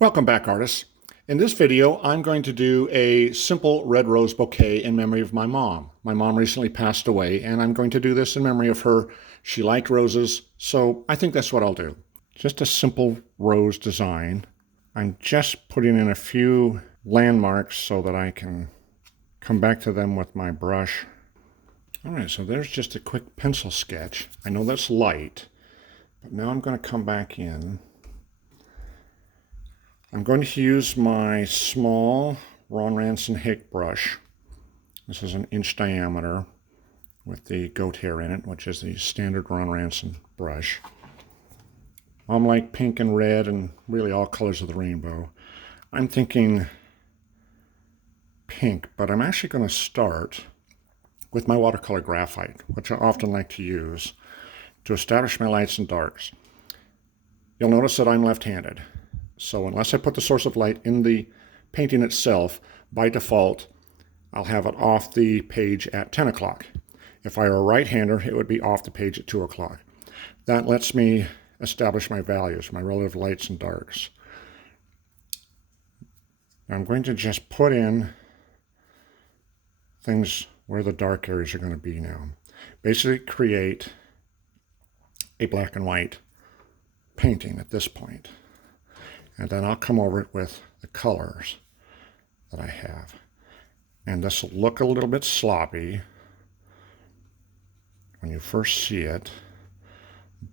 Welcome back, artists. In this video, I'm going to do a simple red rose bouquet in memory of my mom. My mom recently passed away, and I'm going to do this in memory of her. She liked roses, so I think that's what I'll do. Just a simple rose design. I'm just putting in a few landmarks so that I can come back to them with my brush. All right, so there's just a quick pencil sketch. I know that's light, but now I'm going to come back in. I'm going to use my small Ron Ranson Hake brush. This is an inch diameter with the goat hair in it, which is the standard Ron Ranson brush. I'm like pink and red and really all colors of the rainbow. I'm thinking pink, but I'm actually going to start with my watercolor graphite, which I often like to use to establish my lights and darks. You'll notice that I'm left-handed. So unless I put the source of light in the painting itself, by default, I'll have it off the page at 10 o'clock. If I were a right-hander, it would be off the page at 2 o'clock. That lets me establish my values, my relative lights and darks. Now I'm going to just put in things where the dark areas are going to be now. Basically create a black and white painting at this point. And then I'll come over it with the colors that I have. And this will look a little bit sloppy when you first see it,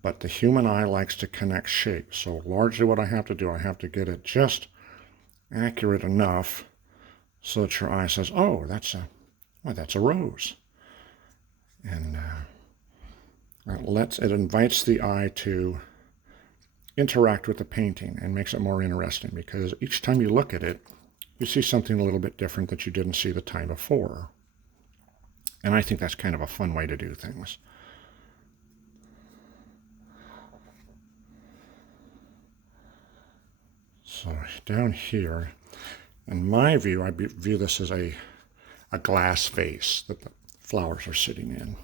but the human eye likes to connect shapes. So largely what I have to do, I have to get it just accurate enough so that your eye says, oh, that's a rose. And it invites the eye to interact with the painting and makes it more interesting, because each time you look at it, you see something a little bit different that you didn't see the time before. And I think that's kind of a fun way to do things. So down here, in my view, I view this as a glass vase that the flowers are sitting in.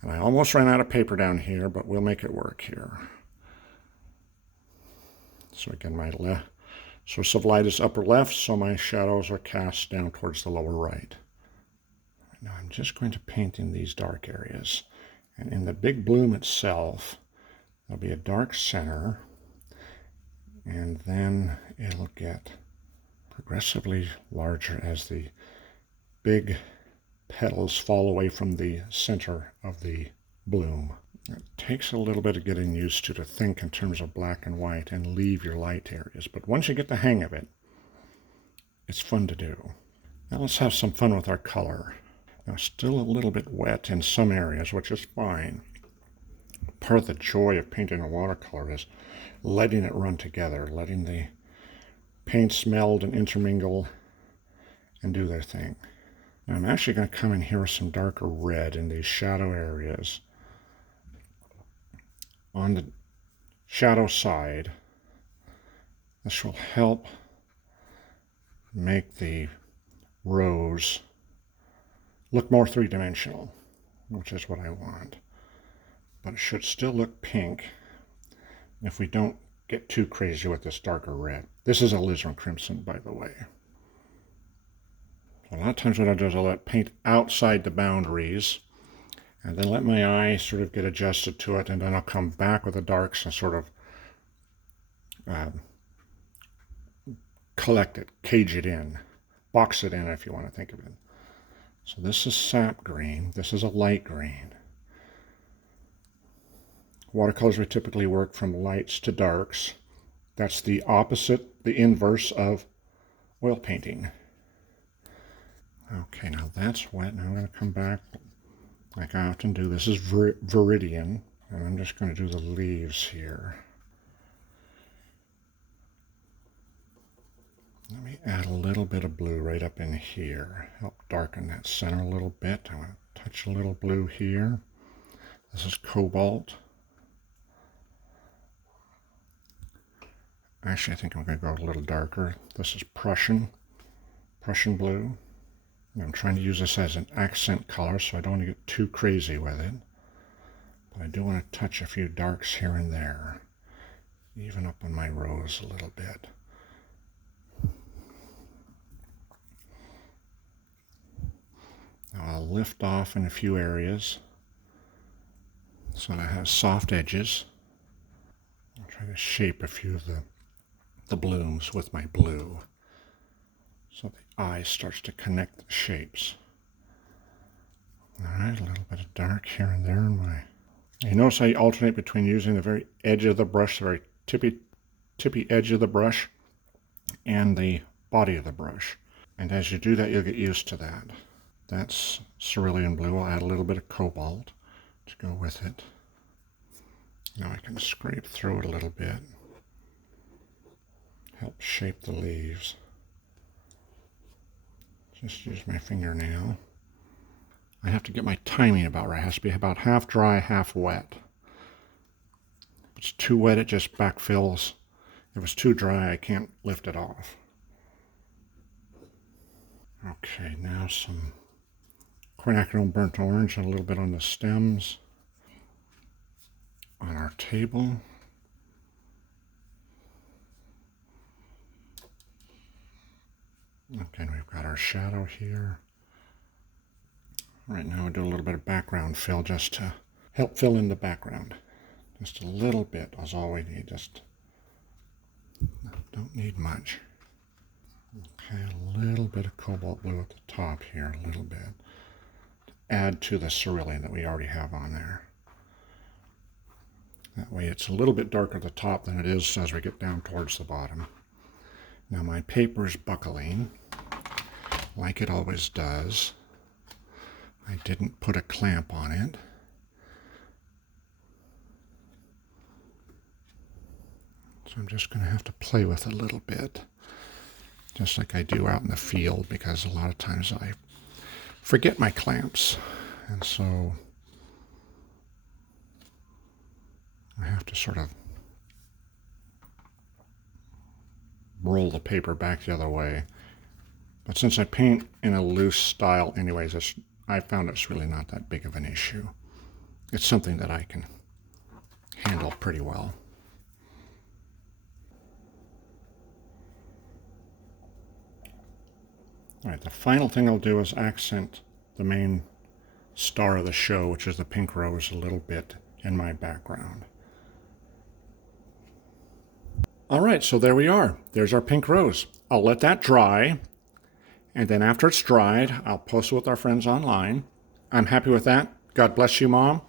And I almost ran out of paper down here, but we'll make it work here. So again, my source of light is upper left, so my shadows are cast down towards the lower right. Now I'm just going to paint in these dark areas. And in the big bloom itself, there'll be a dark center, and then it'll get progressively larger as the big petals fall away from the center of the bloom. It takes a little bit of getting used to think in terms of black and white and leave your light areas. But once you get the hang of it, it's fun to do. Now let's have some fun with our color. Now still a little bit wet in some areas, which is fine. Part of the joy of painting a watercolor is letting it run together, letting the paints meld and intermingle and do their thing. Now I'm actually going to come in here with some darker red in these shadow areas. On the shadow side, this will help make the rose look more three-dimensional, which is what I want. But it should still look pink if we don't get too crazy with this darker red. This is alizarin crimson, by the way. So a lot of times what I do is I'll let paint outside the boundaries, and then let my eye sort of get adjusted to it, and then I'll come back with the darks and sort of collect it, cage it in, box it in if you want to think of it. So this is sap green, this is a light green. Watercolors we typically work from lights to darks. That's the opposite, the inverse of oil painting. Okay, now that's wet. Now I'm going to come back like I often do. This is Viridian, and I'm just going to do the leaves here. Let me add a little bit of blue right up in here. Help darken that center a little bit. I want to touch a little blue here. This is cobalt. Actually, I think I'm going to go a little darker. This is Prussian blue. I'm trying to use this as an accent color, so I don't want to get too crazy with it. But I do want to touch a few darks here and there, even up on my rose a little bit. Now I'll lift off in a few areas so that it has soft edges. I'll try to shape a few of the blooms with my blue so the eye starts to connect the shapes. All right, a little bit of dark here and there in my... You notice I alternate between using the very edge of the brush, the very tippy edge of the brush, and the body of the brush. And as you do that, you'll get used to that. That's cerulean blue. I'll add a little bit of cobalt to go with it. Now I can scrape through it a little bit. Help shape the leaves. Just use my fingernail. I have to get my timing about right. It has to be about half dry, half wet. If it's too wet, it just backfills. If it's too dry, I can't lift it off. Okay, now some quinacridone burnt orange and a little bit on the stems. On our table. Okay, we've got our shadow here. Right now we do a little bit of background fill just to help fill in the background. Just a little bit is all we need. Just don't need much. Okay, a little bit of cobalt blue at the top here, a little bit. To add to the cerulean that we already have on there. That way it's a little bit darker at the top than it is as we get down towards the bottom. Now my paper's buckling, like it always does. I didn't put a clamp on it. So I'm just going to have to play with it a little bit, just like I do out in the field, because a lot of times I forget my clamps. And so I have to sort of roll the paper back the other way. But since I paint in a loose style anyways, I found it's really not that big of an issue. It's something that I can handle pretty well. All right, the final thing I'll do is accent the main star of the show, which is the pink rose, a little bit in my background. All right, so there we are. There's our pink rose. I'll let that dry, and then after it's dried, I'll post it with our friends online. I'm happy with that. God bless you, Mom.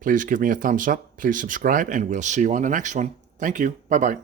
Please give me a thumbs up. Please subscribe, and we'll see you on the next one. Thank you. Bye-bye.